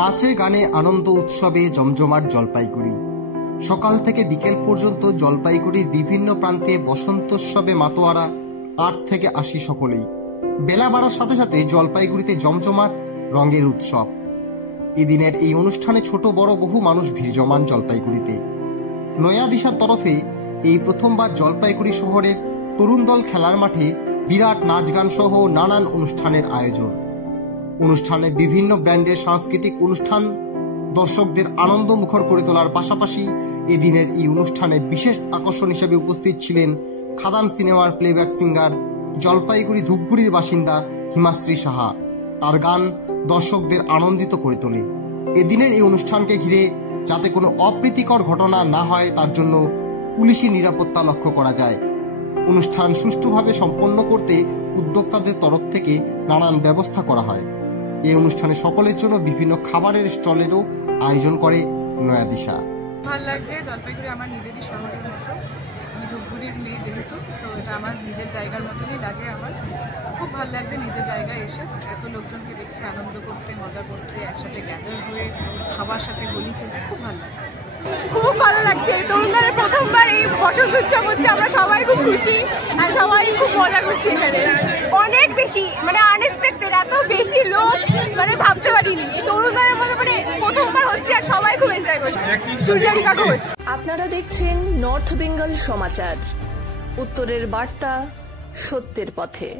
নাচে গানে আনন্দ উৎসবে জমজমাট জলপাইগুড়ি। সকাল থেকে বিকেল পর্যন্ত জলপাইগুড়ির বিভিন্ন প্রান্তে বসন্তোৎসবে মাতোয়ারা ৮ থেকে ৮০ সকলেই। বেলা বাড়ার সাথে সাথে জলপাইগুড়িতে জমজমাট রঙের উৎসব। এদিনের এই অনুষ্ঠানে ছোট বড় বহু মানুষ ভিড় জমান জলপাইগুড়িতে। নয়া দিশার তরফে এই প্রথমবার জলপাইগুড়ি শহরের তরুণ দল খেলার মাঠে বিরাট নাচ গান সহ নানান অনুষ্ঠানের আয়োজন। অনুষ্ঠানে বিভিন্ন ব্র্যান্ডের সাংস্কৃতিক অনুষ্ঠান দর্শকদের আনন্দ মুখর করে তোলার পাশাপাশি এদিনের এই অনুষ্ঠানে বিশেষ আকর্ষণ হিসেবে উপস্থিত ছিলেন খাদান সিনেমার প্লেব্যাক সিঙ্গার জলপাইগুড়ি ধূপগুড়ির বাসিন্দা হিমাশ্রী সাহা। তার গান দর্শকদের আনন্দিত করে তোলে। এদিনের এই অনুষ্ঠানকে ঘিরে যাতে কোনো অপ্রীতিকর ঘটনা না হয় তার জন্য পুলিশি নিরাপত্তা লক্ষ্য করা যায়। অনুষ্ঠান সুষ্ঠুভাবে সম্পন্ন করতে উদ্যোক্তাদের তরফ থেকে নানান ব্যবস্থা করা হয়। এই অনুষ্ঠানে সকলের জন্য বিভিন্ন খাবারের স্টলেরও আয়োজন করে নয়া দিশা। ভালো লাগছে, জলপাইগুড়ি আমার নিজেরই শহরের মতো। আমি ধূপগুড়ির মেয়ে যেহেতু, তো এটা আমার নিজের জায়গার মতনই লাগে। আমার খুব ভালো লাগছে নিজের জায়গায় এসে এত লোকজনকে দেখছে আনন্দ করতে, মজা করতে, একসাথে গ্যাদার হয়ে সবার সাথে হোলি খেলতে খুব ভালো লাগছে। খুব ভালো লাগছে, তরুণদলের প্রথমবার এই বসন্ত উৎসব হচ্ছে। আমরা সবাই খুব খুশি আর সবাই খুব মজা করছি এখানে। অনেক বেশি মানে আনএক্সপেক্টেড, এত বেশি লোক মানে ভাবতে পারিনি। তরুণদলের মধ্যে মানে প্রথমবার হচ্ছে আর সবাই খুব এনজয় করছে। সূর্যারিকা ঘোষ। আপনারা দেখছেন নর্থ বেঙ্গল সমাচার, উত্তরের বার্তা, সত্যের পথে।